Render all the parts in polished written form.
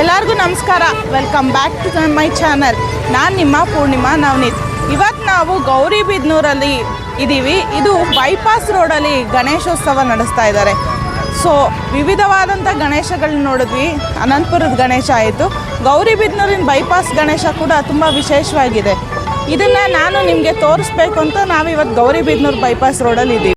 ಎಲ್ಲರಿಗೂ ನಮಸ್ಕಾರ, welcome back to my channel. ನಾನು ನಿಮ್ಮ ಪೂರ್ಣಿಮಾ ನವನೀತ್. ಇವತ್ತು ನಾವು ಗೌರಿಬಿದನೂರಲ್ಲಿ ಇದ್ದೀವಿ. ಇದು ಬೈಪಾಸ್ ರೋಡಲ್ಲಿ ಗಣೇಶೋತ್ಸವ ನಡೆಸ್ತಾ ಇದ್ದಾರೆ. ಸೊ ವಿವಿಧವಾದಂಥ ಗಣೇಶಗಳನ್ನ ನೋಡಿದ್ವಿ. ಅನಂತಪುರದ ಗಣೇಶ ಆಯಿತು. ಗೌರಿಬಿದನೂರಿನ ಬೈಪಾಸ್ ಗಣೇಶ ಕೂಡ ತುಂಬ ವಿಶೇಷವಾಗಿದೆ. ಇದನ್ನು ನಾನು ನಿಮಗೆ ತೋರಿಸ್ಬೇಕು ಅಂತ ನಾವಿವತ್ತು ಗೌರಿಬಿದನೂರು ಬೈಪಾಸ್ ರೋಡಲ್ಲಿ ಇದ್ದೀವಿ.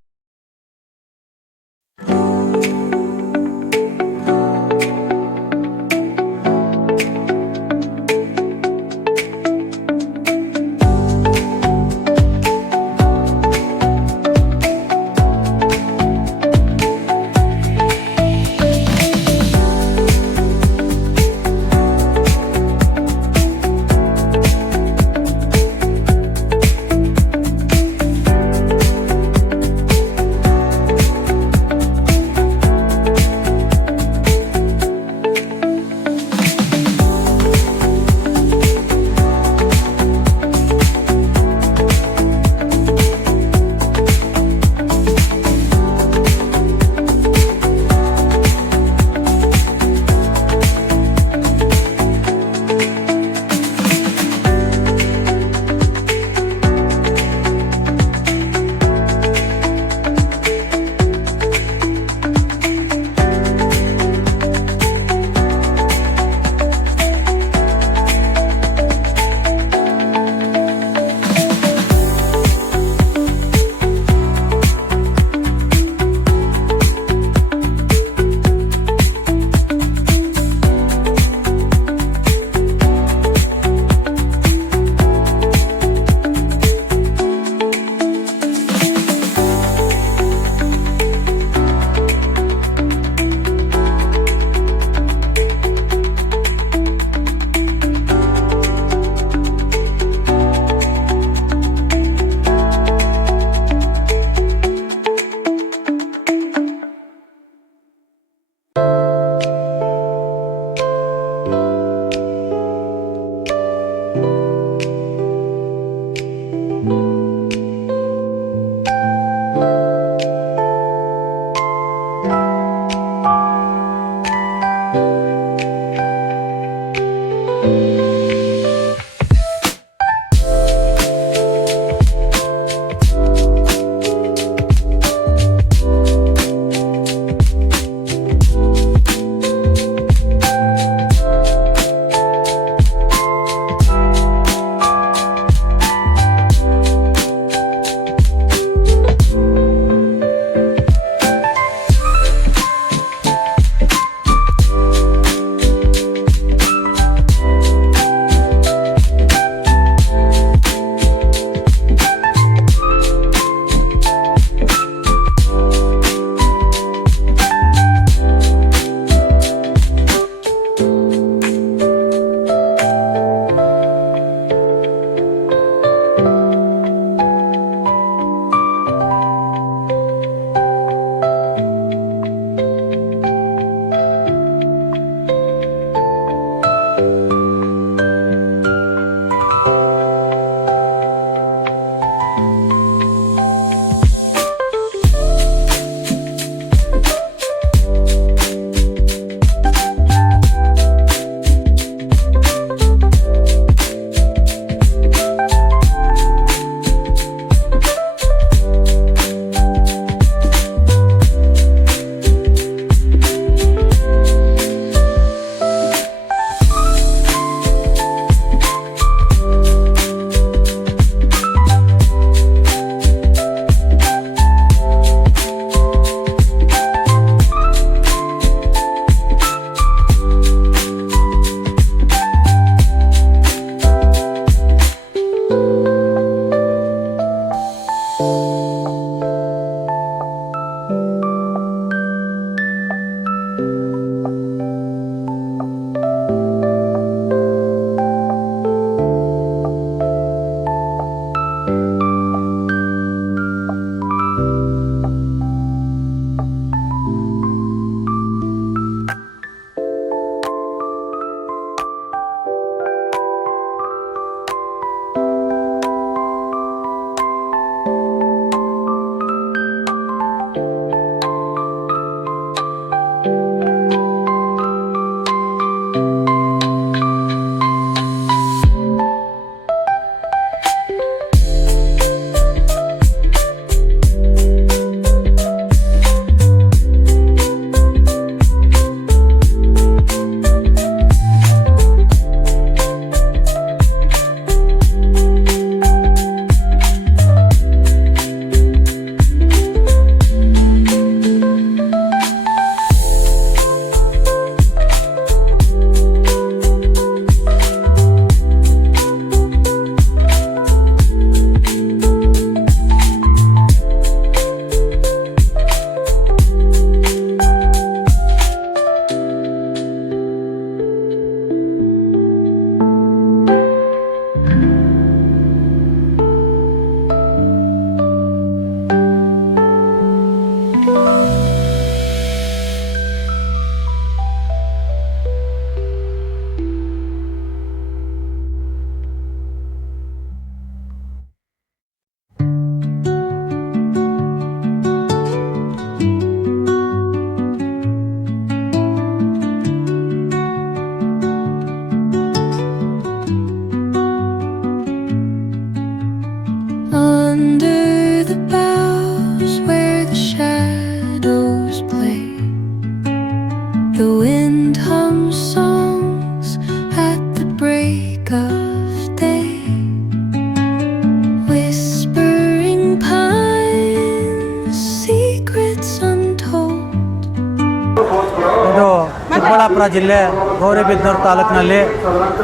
ಚಿಕ್ಕಬಳ್ಳಾಪುರ ಜಿಲ್ಲೆ ಗೌರಿಬಿದನೂರು ತಾಲೂಕಿನಲ್ಲಿ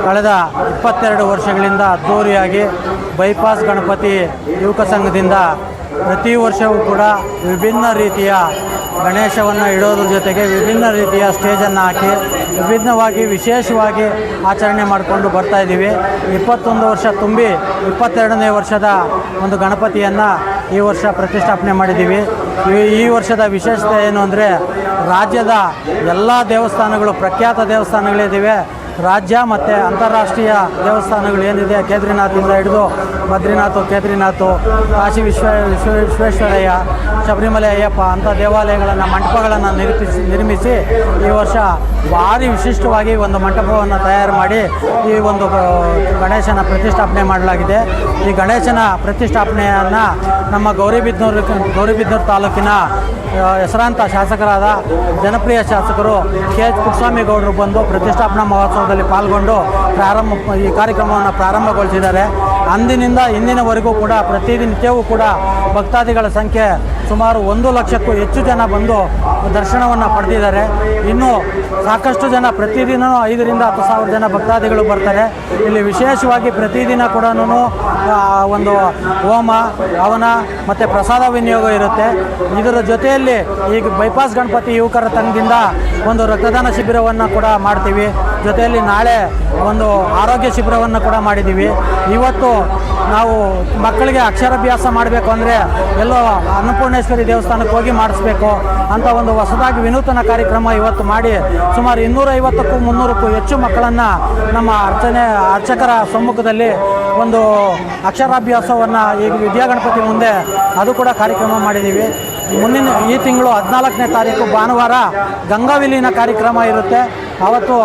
ಕಳೆದ 22 ವರ್ಷಗಳಿಂದ ಅದ್ದೂರಿಯಾಗಿ ಬೈಪಾಸ್ ಗಣಪತಿ ಯುವಕ ಸಂಘದಿಂದ ಪ್ರತಿ ವರ್ಷವೂ ಕೂಡ ವಿಭಿನ್ನ ರೀತಿಯ ಗಣೇಶವನ್ನು ಇಡೋದ್ರ ಜೊತೆಗೆ ವಿಭಿನ್ನ ರೀತಿಯ ಸ್ಟೇಜನ್ನು ಹಾಕಿ ವಿಭಿನ್ನವಾಗಿ ವಿಶೇಷವಾಗಿ ಆಚರಣೆ ಮಾಡಿಕೊಂಡು ಬರ್ತಾಯಿದ್ದೀವಿ. 21 ವರ್ಷ ತುಂಬಿ 22ನೇ ವರ್ಷದ ಒಂದು ಗಣಪತಿಯನ್ನು ಈ ವರ್ಷ ಪ್ರತಿಷ್ಠಾಪನೆ ಮಾಡಿದ್ದೀವಿ. ಈ ವರ್ಷದ ವಿಶೇಷತೆ ಏನು ಅಂದರೆ ರಾಜ್ಯದ ಎಲ್ಲ ದೇವಸ್ಥಾನಗಳು, ಪ್ರಖ್ಯಾತ ದೇವಸ್ಥಾನಗಳಿದ್ದಾವೆ. ರಾಜ್ಯ ಮತ್ತು ಅಂತಾರಾಷ್ಟ್ರೀಯ ದೇವಸ್ಥಾನಗಳು ಏನಿದೆ, ಕೇದಾರನಾಥದಿಂದ ಹಿಡಿದು ಬದ್ರಿನಾಥ್, ಕೇದಾರನಾಥ್, ಕಾಶಿ ವಿಶ್ವೇಶ್ವರಯ್ಯ, ಶಬರಿಮಲೆ ಅಯ್ಯಪ್ಪ ಅಂಥ ದೇವಾಲಯಗಳನ್ನು, ಮಂಟಪಗಳನ್ನು ನಿರ್ಮಿಸಿ ಈ ವರ್ಷ ಭಾರಿ ವಿಶಿಷ್ಟವಾಗಿ ಒಂದು ಮಂಟಪವನ್ನು ತಯಾರು ಮಾಡಿ ಈ ಒಂದು ಗಣೇಶನ ಪ್ರತಿಷ್ಠಾಪನೆ ಮಾಡಲಾಗಿದೆ. ಈ ಗಣೇಶನ ಪ್ರತಿಷ್ಠಾಪನೆಯನ್ನು ನಮ್ಮ ಗೌರಿಬಿದನೂರು ತಾಲೂಕಿನ ಹೆಸರಾಂತ ಶಾಸಕರಾದ ಜನಪ್ರಿಯ ಶಾಸಕರು KH ಪುಟ್ಟಸ್ವಾಮಿ ಗೌಡರು ಬಂದು ಪ್ರತಿಷ್ಠಾಪನಾ ಮಹೋತ್ಸವದಲ್ಲಿ ಪಾಲ್ಗೊಂಡು ಈ ಕಾರ್ಯಕ್ರಮವನ್ನು ಪ್ರಾರಂಭಗೊಳಿಸಿದ್ದಾರೆ. ಅಂದಿನಿಂದ ಇಂದಿನವರೆಗೂ ಕೂಡ ಪ್ರತಿನಿತ್ಯವೂ ಕೂಡ ಭಕ್ತಾದಿಗಳ ಸಂಖ್ಯೆ ಸುಮಾರು 1 ಲಕ್ಷಕ್ಕೂ ಹೆಚ್ಚು ಜನ ಬಂದು ದರ್ಶನವನ್ನು ಪಡೆದಿದ್ದಾರೆ. ಇನ್ನೂ ಸಾಕಷ್ಟು ಜನ ಪ್ರತಿದಿನ 5,000 to 10,000 ಜನ ಭಕ್ತಾದಿಗಳು ಬರ್ತಾರೆ. ಇಲ್ಲಿ ವಿಶೇಷವಾಗಿ ಪ್ರತಿದಿನ ಕೂಡ ಒಂದು ಹೋಮ, ಹವನ ಮತ್ತು ಪ್ರಸಾದ ವಿನಿಯೋಗ ಇರುತ್ತೆ. ಇದರ ಜೊತೆಯಲ್ಲಿ ಈಗ ಬೈಪಾಸ್ ಗಣಪತಿ ಯುವಕರ ತಂಡದಿಂದ ಒಂದು ರಕ್ತದಾನ ಶಿಬಿರವನ್ನು ಕೂಡ ಮಾಡ್ತೀವಿ. ಜೊತೆಯಲ್ಲಿ ನಾಳೆ ಒಂದು ಆರೋಗ್ಯ ಶಿಬಿರವನ್ನು ಕೂಡ ಮಾಡಿದ್ದೀವಿ. ಇವತ್ತು ನಾವು ಮಕ್ಕಳಿಗೆ ಅಕ್ಷರಾಭ್ಯಾಸ ಮಾಡಬೇಕು ಅಂದರೆ ಎಲ್ಲೋ ಅನ್ನಪೂರ್ಣೇಶ್ವರಿ ದೇವಸ್ಥಾನಕ್ಕೆ ಹೋಗಿ ಮಾಡಿಸ್ಬೇಕು ಅಂತ ಒಂದು ಹೊಸದಾಗಿ ವಿನೂತನ ಕಾರ್ಯಕ್ರಮ ಇವತ್ತು ಮಾಡಿ ಸುಮಾರು 250ಕ್ಕೂ 300ಕ್ಕೂ ಹೆಚ್ಚು ಮಕ್ಕಳನ್ನು ನಮ್ಮ ಅರ್ಚಕರ ಸಮ್ಮುಖದಲ್ಲಿ ಒಂದು ಅಕ್ಷರಾಭ್ಯಾಸವನ್ನು ಈಗ ವಿದ್ಯಾಗಣಪತಿ ಮುಂದೆ ಅದು ಕೂಡ ಕಾರ್ಯಕ್ರಮ ಮಾಡಿದ್ದೀವಿ. ಈ ತಿಂಗಳು 14ನೇ ತಾರೀಕು ಭಾನುವಾರ ಗಂಗಾ ವಿಲೀನ ಕಾರ್ಯಕ್ರಮ ಇರುತ್ತೆ. ಆವತ್ತು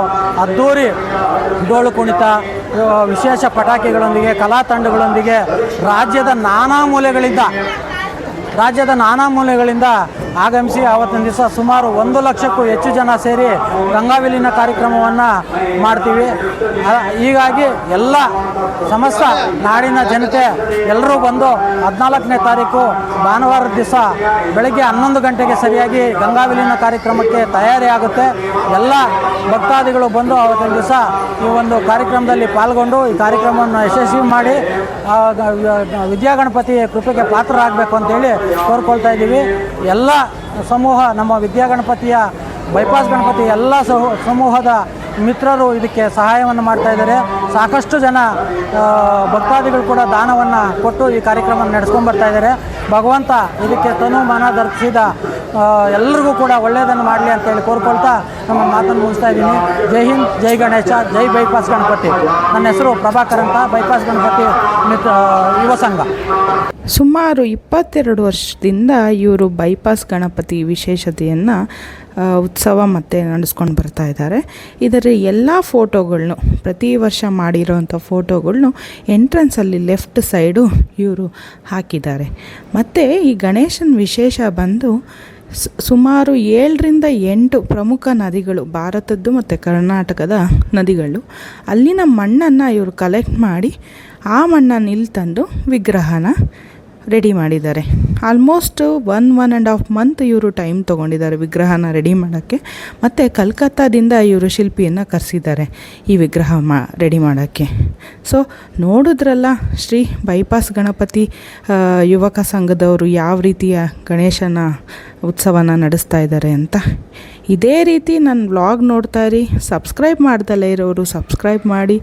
ಅದ್ದೂರಿ ಡೋಳು ಕುಣಿತ, ವಿಶೇಷ ಪಟಾಕಿಗಳೊಂದಿಗೆ, ಕಲಾ ತಂಡಗಳೊಂದಿಗೆ ರಾಜ್ಯದ ನಾನಾ ಮೂಲೆಗಳಿಂದ ಆಗಮಿಸಿ ಆವತ್ತಿನ ದಿವಸ ಸುಮಾರು 1 ಲಕ್ಷಕ್ಕೂ ಹೆಚ್ಚು ಜನ ಸೇರಿ ಗಂಗಾ ವಿಲೀನ ಕಾರ್ಯಕ್ರಮವನ್ನು ಮಾಡ್ತೀವಿ. ಹೀಗಾಗಿ ಎಲ್ಲ ಸಮಸ್ತ ನಾಡಿನ ಜನತೆ ಎಲ್ಲರೂ ಬಂದು 14ನೇ ತಾರೀಕು ಭಾನುವಾರದ ದಿವಸ ಬೆಳಗ್ಗೆ 11 ಗಂಟೆಗೆ ಸರಿಯಾಗಿ ಗಂಗಾ ವಿಲೀನ ಕಾರ್ಯಕ್ರಮಕ್ಕೆ ತಯಾರಿ ಆಗುತ್ತೆ. ಎಲ್ಲ ಭಕ್ತಾದಿಗಳು ಬಂದು ಆವತ್ತಿನ ದಿವಸ ಈ ಒಂದು ಕಾರ್ಯಕ್ರಮದಲ್ಲಿ ಪಾಲ್ಗೊಂಡು ಈ ಕಾರ್ಯಕ್ರಮವನ್ನು ಯಶಸ್ವಿ ಮಾಡಿ ವಿದ್ಯಾಗಣಪತಿ ಕೃಪೆಗೆ ಪಾತ್ರರಾಗಬೇಕು ಅಂತೇಳಿ ಕೋರ್ಕೊಳ್ತಾ ಇದ್ದೀವಿ. ಎಲ್ಲ ಸಮೂಹ, ನಮ್ಮ ವಿದ್ಯಾಗಣಪತಿಯ ಬೈಪಾಸ್ ಗಣಪತಿ ಎಲ್ಲ ಸಮೂಹದ ಮಿತ್ರರು ಇದಕ್ಕೆ ಸಹಾಯವನ್ನು ಮಾಡ್ತಾ ಇದ್ದಾರೆ. ಸಾಕಷ್ಟು ಜನ ಭಕ್ತಾದಿಗಳು ಕೂಡ ದಾನವನ್ನು ಕೊಟ್ಟು ಈ ಕಾರ್ಯಕ್ರಮವನ್ನು ನಡೆಸ್ಕೊಂಡು ಬರ್ತಾ ಇದ್ದಾರೆ. ಭಗವಂತ ಇದಕ್ಕೆ ತನು ಮನ ಧರಿಸಿದ ಎಲ್ಲರಿಗೂ ಕೂಡ ಒಳ್ಳೆಯದನ್ನು ಮಾಡಲಿ ಅಂತೇಳಿ ಕೋರ್ಕೊಳ್ತಾ ನಮ್ಮ ಮಾತನ್ನು ಮುಗಿಸ್ತಾ ಇದ್ದೀನಿ. ಜೈ ಹಿಂದ್, ಜೈ ಗಣೇಶ, ಜೈ ಬೈಪಾಸ್ ಗಣಪತಿ. ನನ್ನ ಹೆಸರು ಪ್ರಭಾಕರ್ ಅಂತ, ಬೈಪಾಸ್ ಗಣಪತಿ ಯುವ ಸಂಘ. ಸುಮಾರು 22 ವರ್ಷದಿಂದ ಇವರು ಬೈಪಾಸ್ ಗಣಪತಿ ವಿಶೇಷತೆಯನ್ನು ಉತ್ಸವ ಮತ್ತು ನಡೆಸ್ಕೊಂಡು ಬರ್ತಾ ಇದ್ದಾರೆ. ಇದರ ಎಲ್ಲ ಫೋಟೋಗಳ್ನು, ಪ್ರತಿ ವರ್ಷ ಮಾಡಿರೋವಂಥ ಫೋಟೋಗಳ್ನು ಎಂಟ್ರೆನ್ಸಲ್ಲಿ ಲೆಫ್ಟ್ ಸೈಡು ಇವರು ಹಾಕಿದ್ದಾರೆ. ಮತ್ತು ಈ ಗಣೇಶನ ವಿಶೇಷ ಬಂದು ಸುಮಾರು 7ರಿಂದ 8 ಪ್ರಮುಖ ನದಿಗಳು, ಭಾರತದ್ದು ಮತ್ತು ಕರ್ನಾಟಕದ ನದಿಗಳು, ಅಲ್ಲಿನ ಮಣ್ಣನ್ನು ಇವರು ಕಲೆಕ್ಟ್ ಮಾಡಿ ಆ ಮಣ್ಣನ್ನು ಇಲ್ಲಿ ತಂದು ವಿಗ್ರಹನ ರೆಡಿ ಮಾಡಿದ್ದಾರೆ. ಆಲ್ಮೋಸ್ಟ್ 1.5 ಮಂತ್ ಇವರು ಟೈಮ್ ತೊಗೊಂಡಿದ್ದಾರೆ ವಿಗ್ರಹನ ರೆಡಿ ಮಾಡೋಕ್ಕೆ. ಮತ್ತು ಕಲ್ಕತ್ತಾದಿಂದ ಇವರು ಶಿಲ್ಪಿಯನ್ನು ಕರೆಸಿದ್ದಾರೆ ಈ ವಿಗ್ರಹ ರೆಡಿ ಮಾಡೋಕ್ಕೆ. ಸೊ ನೋಡಿದ್ರಲ್ಲ ಶ್ರೀ ಬೈಪಾಸ್ ಗಣಪತಿ ಯುವಕ ಸಂಘದವರು ಯಾವ ರೀತಿಯ ಗಣೇಶನ ಉತ್ಸವನ ನಡೆಸ್ತಾ ಇದ್ದಾರೆ ಅಂತ. ಇದೇ ರೀತಿ ನನ್ನ ವ್ಲಾಗ್ ನೋಡ್ತಾ ಇರಿ. ಸಬ್ಸ್ಕ್ರೈಬ್ ಮಾಡ್ದಲೇ ಇರೋರು ಸಬ್ಸ್ಕ್ರೈಬ್ ಮಾಡಿ,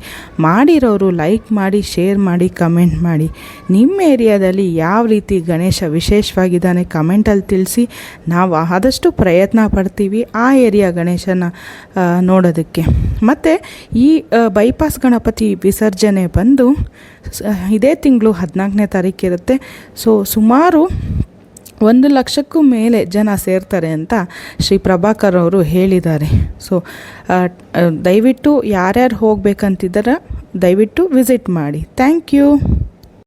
ಮಾಡಿರೋರು ಲೈಕ್ ಮಾಡಿ, ಶೇರ್ ಮಾಡಿ, ಕಮೆಂಟ್ ಮಾಡಿ. ನಿಮ್ಮ ಏರಿಯಾದಲ್ಲಿ ಯಾವ ರೀತಿ ಗಣೇಶ ವಿಶೇಷವಾಗಿದ್ದಾನೆ ಕಮೆಂಟಲ್ಲಿ ತಿಳಿಸಿ. ನಾವು ಆದಷ್ಟು ಪ್ರಯತ್ನ ಪಡ್ತೀವಿ ಆ ಏರಿಯಾ ಗಣೇಶನ ನೋಡೋದಕ್ಕೆ. ಮತ್ತು ಈ ಬೈಪಾಸ್ ಗಣಪತಿ ವಿಸರ್ಜನೆ ಬಂದು ಇದೇ ತಿಂಗಳು 14ನೇ ತಾರೀಕು ಇರುತ್ತೆ. ಸೊ ಸುಮಾರು 1 ಲಕ್ಷಕ್ಕೂ ಮೇಲೆ ಜನ ಸೇರ್ತಾರೆ ಅಂತ ಶ್ರೀ ಪ್ರಭಾಕರ್ ಅವರು ಹೇಳಿದ್ದಾರೆ. ಸೊ ದಯವಿಟ್ಟು ಯಾರ್ಯಾರು ಹೋಗಬೇಕಂತಿದ್ದಾರೆ ದಯವಿಟ್ಟು ವಿಸಿಟ್ ಮಾಡಿ. Thank you.